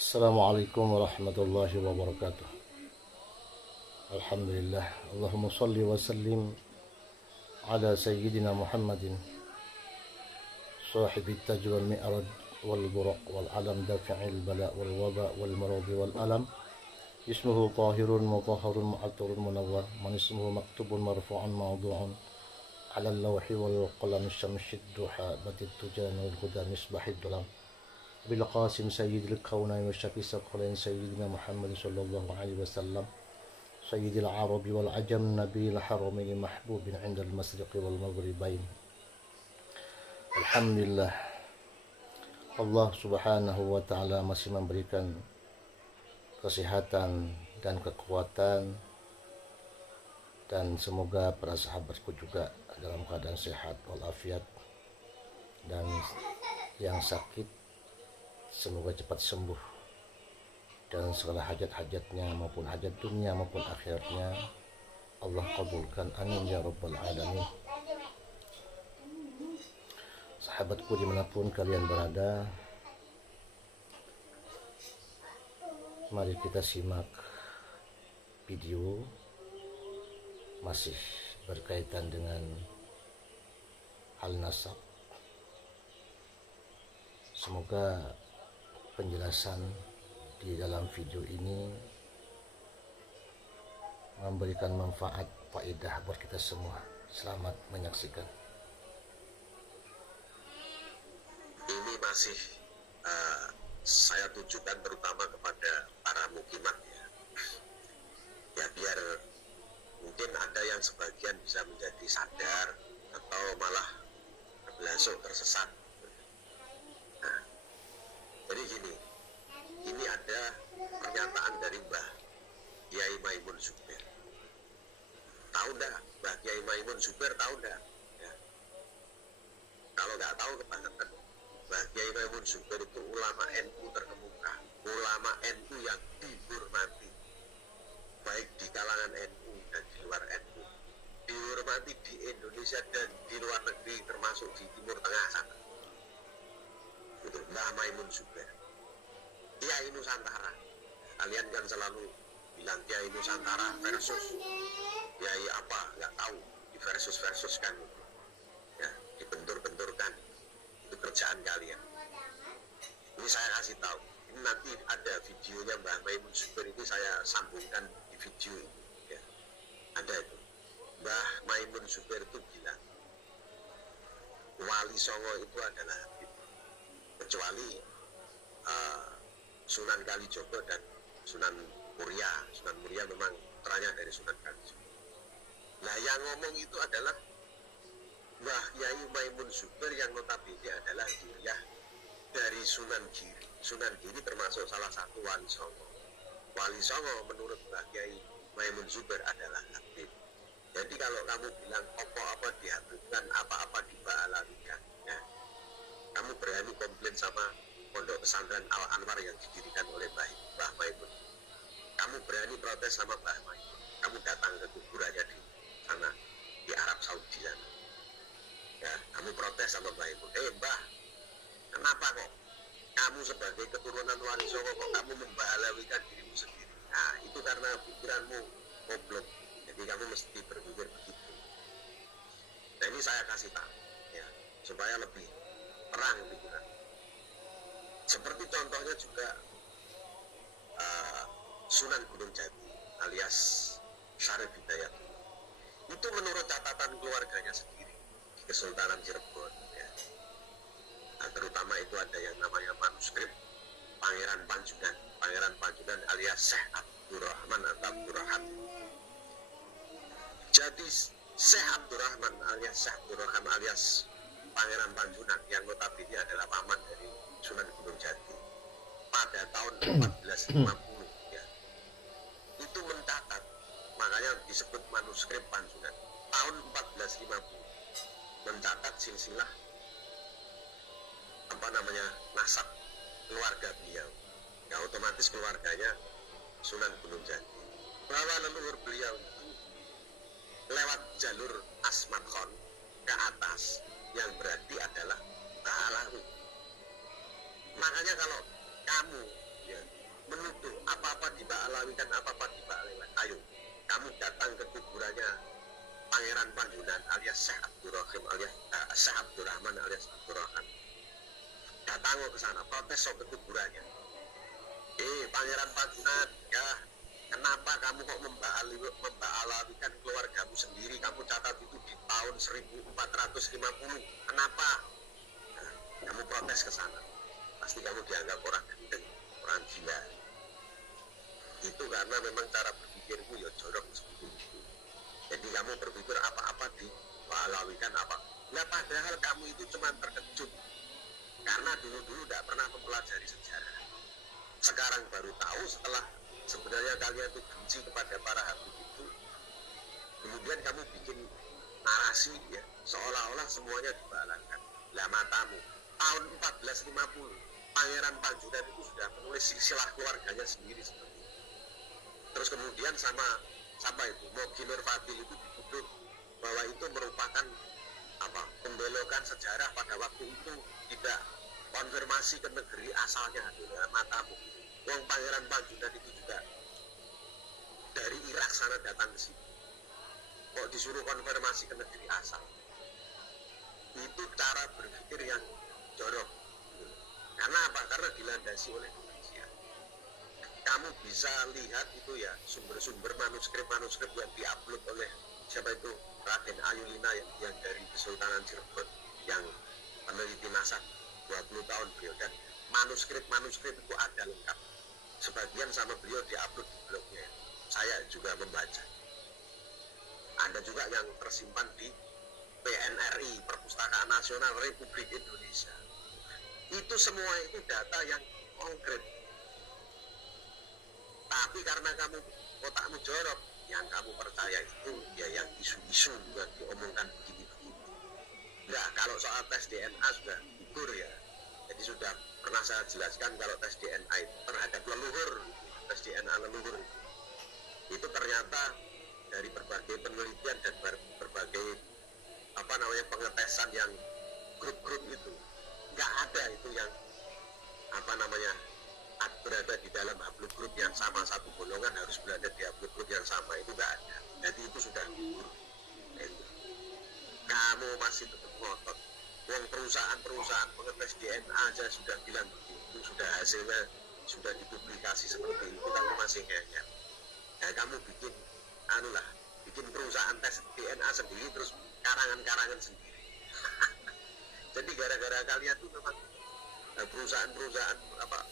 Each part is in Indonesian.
Assalamualaikum warahmatullahi wabarakatuh. Alhamdulillah. Allahumma salli wa sallim ala sayyidina Muhammadin sahibi taj wal mi'raj wal buraq wal alam dafi'il bala wal waba wal marad wal alam. Ismuhu tahirun mutahharun mu'attarun munawwar man ismuhu maktubun marfu'un mawdu'un ala al-lawhi wal qalam syamsid duha batid tujan wal huda misbahid dulam بالقاسم سيد الكونين والشفيع الثقلين سيدنا محمد صلى الله عليه وسلم سيد العرب والعجم نبي الحرمين محبوب عند المشرق والمغربين. Alhamdulillah, Allah subhanahu wa ta'ala masih memberikan kesehatan dan kekuatan, dan semoga para sahabatku juga dalam keadaan sehat walafiat, dan yang sakit semoga cepat sembuh, dan segala hajat-hajatnya maupun hajat dunia maupun akhiratnya Allah kabulkan, amin ya rabbal alamin. Sahabatku dimanapun kalian berada, mari kita simak video masih berkaitan dengan hal nasab. Semoga penjelasan di dalam video ini memberikan manfaat faedah buat kita semua. Selamat menyaksikan. Ini masih saya tujukan terutama kepada para mukimat ya, biar mungkin ada yang sebagian bisa menjadi sadar atau malah langsung tersesat. Jadi gini, ini ada pernyataan dari Mbah Kiai Maimun Zubair. Tahu enggak? Mbah Kiai Maimun Zubair tahu enggak? Ya. Kalau nggak tahu kebangetan. Mbah Kiai Maimun Zubair itu ulama NU terkemuka, ulama NU yang dihormati, baik di kalangan NU dan di luar NU, dihormati di Indonesia dan di luar negeri, termasuk di Timur Tengah sana. Itu Mbah Maimun Zubair, Kiai Nusantara. Kalian kan selalu bilang Kiai Nusantara versus Kiai apa, nggak tahu, di versus-versuskan ya, dibentur-benturkan. Itu kerjaan kalian. Ini saya kasih tahu, ini nanti ada videonya Mbah Maimun Zubair, ini saya sambungkan di video ini ya. Ada itu Mbah Maimun Zubair itu bilang Wali Songo itu adalah Habib, kecuali Sunan Kalijogo dan Sunan Muria. Sunan Muria memang putranya dari Sunan Kalijogo. Nah, yang ngomong itu adalah Mbah Kiai Maimun Zubair yang notabene adalah duriah dari Sunan Giri. Sunan Giri termasuk salah satu Wali Songo. Wali Songo menurut Mbah Kiai Maimun Zubair adalah Habib. Jadi kalau kamu bilang apa-apa dihabibkan, apa-apa dibaalamikan, ya, kamu berani komplain sama pondok pesantren Al Anwar yang didirikan oleh Mbah Maimun. Kamu berani protes sama Mbah Maimun. Kamu datang ke kuburannya di sana, di Arab Saudi sana. Ya, kamu protes sama Mbah Maimun. Mbah, kenapa kok kamu sebagai keturunan Wali Songo kok kamu membahayakan dirimu sendiri? Nah, itu karena pikiranmu goblok. Jadi kamu mesti berpikir begitu. Nah, ini saya kasih tahu ya, supaya lebih terang pikiran. Seperti contohnya juga Sunan Gunung Jati alias Syarif Hidayat. Itu menurut catatan keluarganya sendiri di Kesultanan Cirebon ya. Nah, terutama itu ada yang namanya manuskrip Pangeran Panjunan alias Syekh Abdurrahman atau Abdurrahman. Jadi Syekh Abdurrahman alias Pangeran Panjunan yang notabene adalah paman dari Sunan Gunung Jati pada tahun 1450 ya, itu mencatat, makanya disebut manuskrip Panjunan, tahun 1450 mencatat silsilah nasab keluarga beliau ya, otomatis keluarganya Sunan Gunung Jati, bahwa leluhur beliau itu lewat jalur Asmat Khan ke atas yang berarti adalah Ta'alawi. Makanya kalau kamu ya menuduh apa-apa di Mbak Alawi dan apa-apa di Mbak Lela. Ayo, kamu datang ke kuburannya Pangeran Panjunan alias Syekh Abdurrahim alias Syekh Abdurrahman alias Abdurrahman. Datang ke sana, protes ke kuburannya. Pangeran Panjunan, ya kenapa kamu kok memba'alawikan keluargamu sendiri? Kamu catat itu di tahun 1450. Kenapa? Nah, kamu protes ke sana. Pasti kamu dianggap orang gendeng, orang gila. Itu karena memang cara berpikirmu ya jorok seperti itu. Jadi kamu berpikir apa-apa diba'alawikan apa. Nah padahal kamu itu cuma terkejut. Karena dulu-dulu tidak pernah mempelajari sejarah. Sekarang baru tahu setelah sebenarnya kalian itu benci kepada para habib itu, kemudian kamu bikin narasi ya seolah-olah semuanya dibalakan. Lah matamu tahun 1450 Pangeran Panjunan itu sudah menulis silsilah keluarganya sendiri seperti itu. Terus kemudian sama itu Mogi Nur Fadil itu dituduh bahwa itu merupakan pembelokan sejarah pada waktu itu, tidak konfirmasi ke negeri asalnya. Matamu wong Pangeran Panjunan itu juga dari Irak sana datang ke sini, kok disuruh konfirmasi ke negeri asal. Itu cara berpikir yang jorok. Karena apa? Karena dilandasi oleh kebencian. Kamu bisa lihat itu ya sumber-sumber manuskrip yang diupload oleh siapa itu Raden Ayulina yang dari Kesultanan Cirebon, yang peneliti NASA 20 tahun beliau, dan manuskrip itu ada lengkap. Sebagian sama beliau diupload di blognya. Saya juga membaca. Ada juga yang tersimpan di PNRI, Perpustakaan Nasional Republik Indonesia. Itu semua itu data yang konkret. Tapi karena kamu otakmu jorok, yang kamu percaya itu ya yang isu-isu juga diomongkan begini-begini. Nah, kalau soal tes DNA sudah gugur ya. Jadi sudah pernah saya jelaskan kalau tes DNA terhadap leluhur, tes DNA leluhur itu ternyata dari berbagai penelitian dan berbagai pengetesan yang grup-grup itu nggak ada itu yang berada di dalam hablum grup yang sama, satu golongan harus berada di hablum grup yang sama, itu nggak ada. Jadi itu sudah gugur. Kamu masih tetap ngotot. Yang perusahaan pengetes DNA aja sudah bilang begitu, sudah hasilnya sudah dipublikasi seperti itu, kamu masih ngeyel. Nah, kamu bikin bikin perusahaan tes DNA sendiri, terus karangan sendiri. Jadi gara-gara kalian tuh memang perusahaan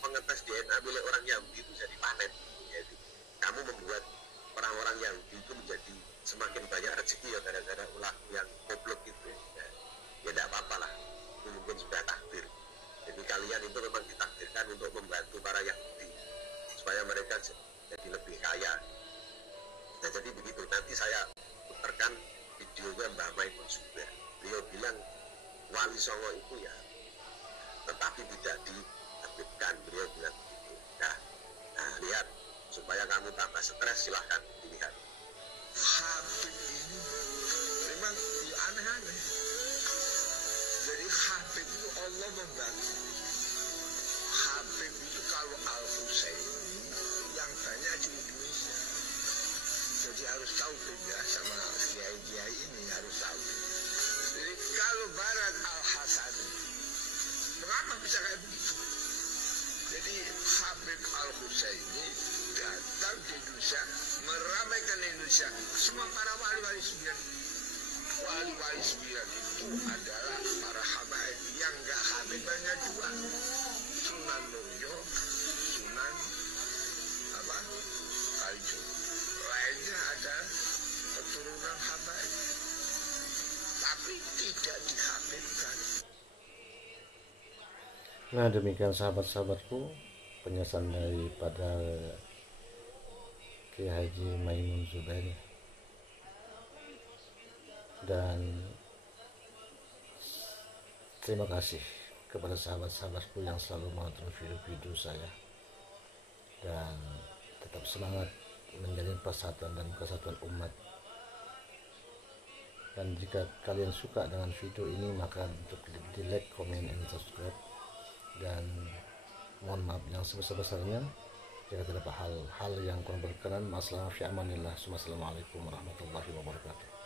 pengetes DNA milik orang Yahudi itu jadi panen. Jadi kamu membuat orang-orang Yahudi itu menjadi semakin banyak rezeki ya gara-gara ulah yang goblok itu. Ya tidak apa-apa lah, itu mungkin sudah takdir. Jadi kalian itu memang ditakdirkan untuk membantu para Yahudi supaya mereka jadi lebih kaya. Nah jadi begitu, nanti saya putarkan videonya Mbah Maimun Zubair. Beliau bilang Wali Songo itu ya tetapi tidak dihabibkan, beliau bilang begitu. Nah, lihat supaya kamu tambah stres, silahkan dilihat. Habib ini memang aneh-aneh. Jadi Habib itu Allah membantu. Habib itu kalau Al-Husain yang banyak di Indonesia. Jadi harus tahu beda sama kiai-kiai ini, harus tahu. Jadi kalau Barat Al-Hasan, mengapa bisa kayak begitu? Jadi Habib Al-Husaini datang ke Indonesia, meramaikan Indonesia. Semua para wali-wali sembilan. Wali-wali sembilan itu adalah para habaib yang gak Habib hanya dua. Sunan Nurjo, Sunan Kalijogo. Lainnya ada keturunan habaib. Tapi tidak dihabibkan. Nah demikian sahabat-sahabatku penjelasan daripada Kiai Haji Maimun Zubair, dan terima kasih kepada sahabat-sahabatku yang selalu menonton video-video saya, dan tetap semangat menjalin persatuan dan kesatuan umat. Dan jika kalian suka dengan video ini, maka untuk di like, comment, and subscribe. Dan mohon maaf yang sebesar-besarnya jika terdapat hal-hal yang kurang berkenan. Assalamualaikum warahmatullahi wabarakatuh.